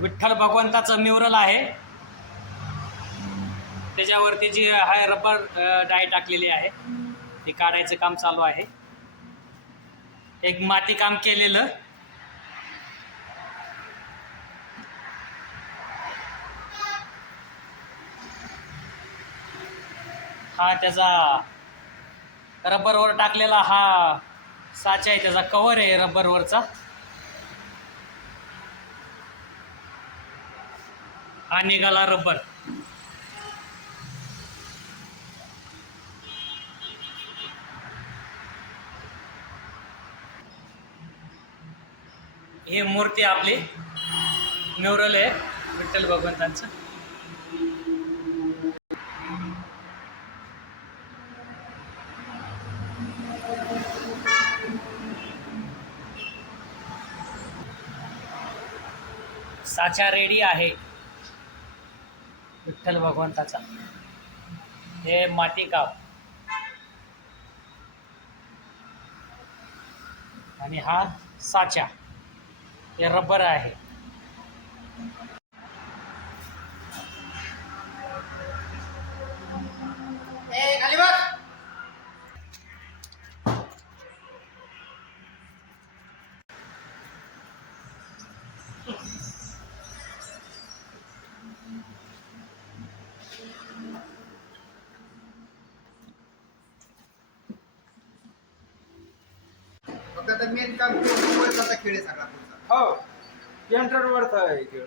Vitthal भगवंताचं mural आहे. त्याच्यावरती जी आहे रबर डाय टाकलेली आहे ती काढायचं काम चालू आहे. एक माती काम केलेलं, हा त्याचा रबरवर टाकलेला हा साचा आहे, त्याचा कव्हर आहे रबरवरचा. हा निघाला रबर. ही मूर्ती आपली म्युरल आहे विठ्ठल भगवंतांचं. साचा रेडी आहे विठ्ठल भगवंताचा. हे माती काम आणि हा साचा, हे रबर आहे. फक्त आता मेन काम वरचा खेळ आहे सगळा पुढचा. हो, यंत्रवरचा आहे खेळ.